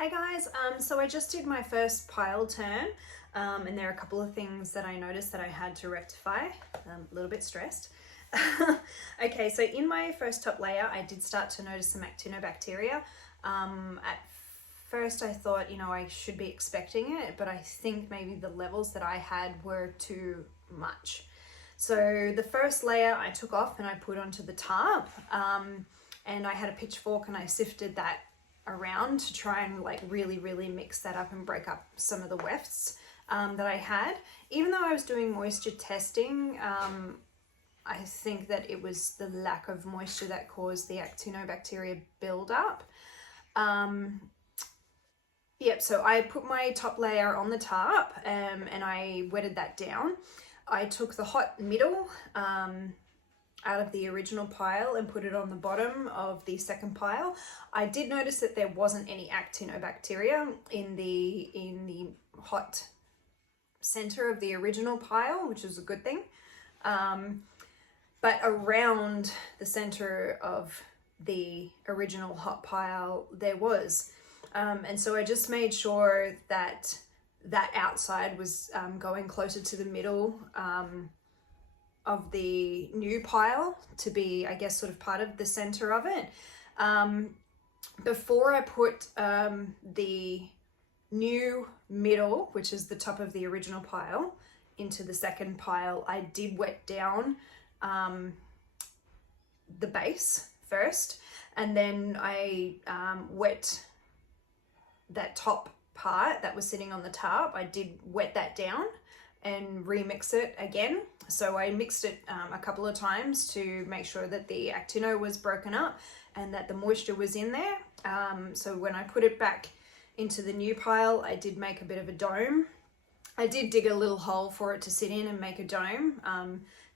Hey guys, so I just did my first pile turn and there are a couple of things that I noticed that I had to rectify. A little bit stressed. Okay, so in my first top layer I did start to notice some actinobacteria. At first I thought, I should be expecting it, but I think maybe the levels that I had were too much. So the first layer I took off and I put onto the tarp, and I had a pitchfork and I sifted that around to try and really mix that up and break up some of the wefts that I had. Even though I was doing moisture testing, I think that it was the lack of moisture that caused the actinobacteria buildup. Yep, so I put my top layer on the tarp and I wetted that down. I took the hot middle out of the original pile and put it on the bottom of the second pile. I did notice that there wasn't any actinobacteria in the hot center of the original pile, which was a good thing. But around the center of the original hot pile, there was. And so I just made sure that that outside was going closer to the middle of the new pile to be, I guess, sort of part of the center of it. Before I put the new middle, which is the top of the original pile, into the second pile, I did wet down the base first, and then I wet that top part that was sitting on the tarp. I did wet that down and remix it again. So I mixed it a couple of times to make sure that the actino was broken up and that the moisture was in there. So when I put it back into the new pile, I did make a bit of a dome. I did dig a little hole for it to sit in and make a dome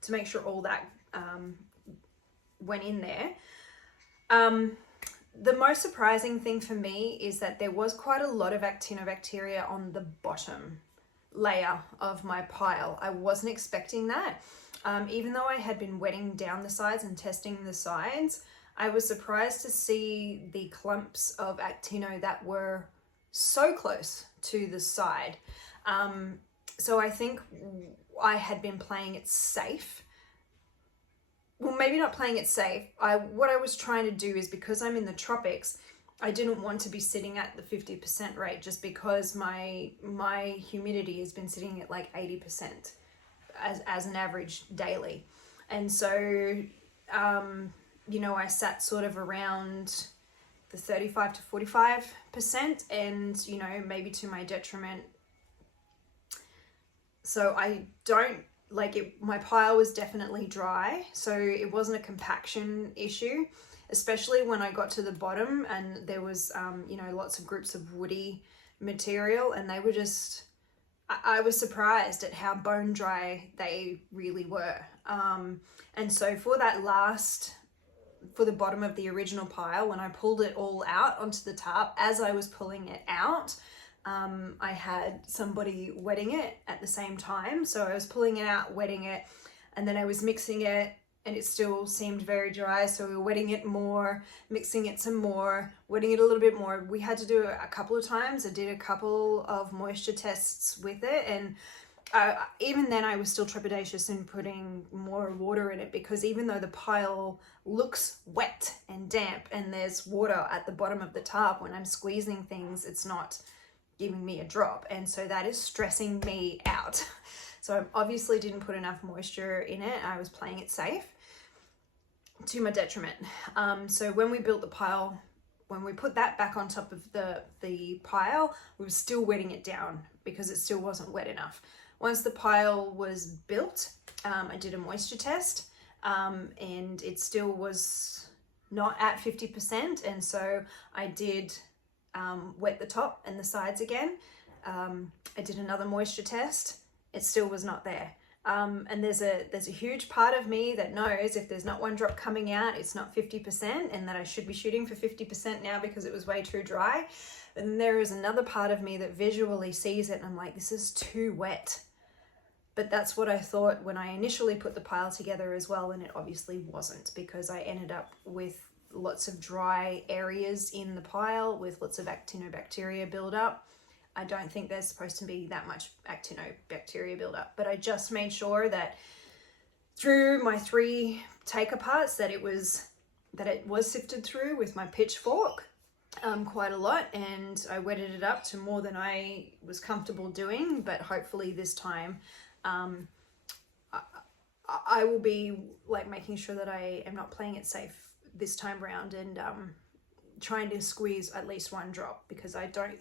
to make sure all that went in there. The most surprising thing for me is that there was quite a lot of actinobacteria on the bottom layer of my pile. I wasn't expecting that. Even though I had been wetting down the sides and testing the sides, I was surprised to see the clumps of actino that were so close to the side. So I think I had been playing it safe. Well, maybe not playing it safe. What I was trying to do is, because I'm in the tropics, I didn't want to be sitting at the 50% rate just because my humidity has been sitting at like 80% as an average daily. And so, I sat sort of around the 35 to 45% and, maybe to my detriment. So I don't like it. My pile was definitely dry, so it wasn't a compaction issue, especially when I got to the bottom and there was, lots of groups of woody material, and they were just, I was surprised at how bone dry they really were. And so for the bottom of the original pile, when I pulled it all out onto the tarp, as I was pulling it out, I had somebody wetting it at the same time. So I was pulling it out, wetting it, and then I was mixing it, and it still seemed very dry. So we were wetting it more, mixing it some more, wetting it a little bit more. We had to do it a couple of times. I did a couple of moisture tests with it, and even then I was still trepidatious in putting more water in it, because even though the pile looks wet and damp and there's water at the bottom of the tarp, when I'm squeezing things, it's not giving me a drop, and so that is stressing me out. So I obviously didn't put enough moisture in it. I was playing it safe to my detriment. So when we built the pile, when we put that back on top of the pile, we were still wetting it down because it still wasn't wet enough. Once the pile was built, I did a moisture test, and it still was not at 50%, and so I did wet the top and the sides again. I did another moisture test. It still was not there. And there's a huge part of me that knows if there's not one drop coming out, it's not 50%, and that I should be shooting for 50% now because it was way too dry. And there is another part of me that visually sees it and I'm like, this is too wet. But that's what I thought when I initially put the pile together as well, and it obviously wasn't, because I ended up with lots of dry areas in the pile with lots of actinobacteria buildup. I don't think there's supposed to be that much actinobacteria buildup, but I just made sure that through my 3 take aparts that it was sifted through with my pitchfork quite a lot, and I wetted it up to more than I was comfortable doing. But hopefully this time I will be like making sure that I am not playing it safe this time around, and trying to squeeze at least 1 drop, because I don't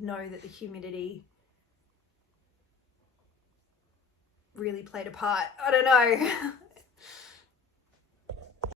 know that the humidity really played a part. I don't know.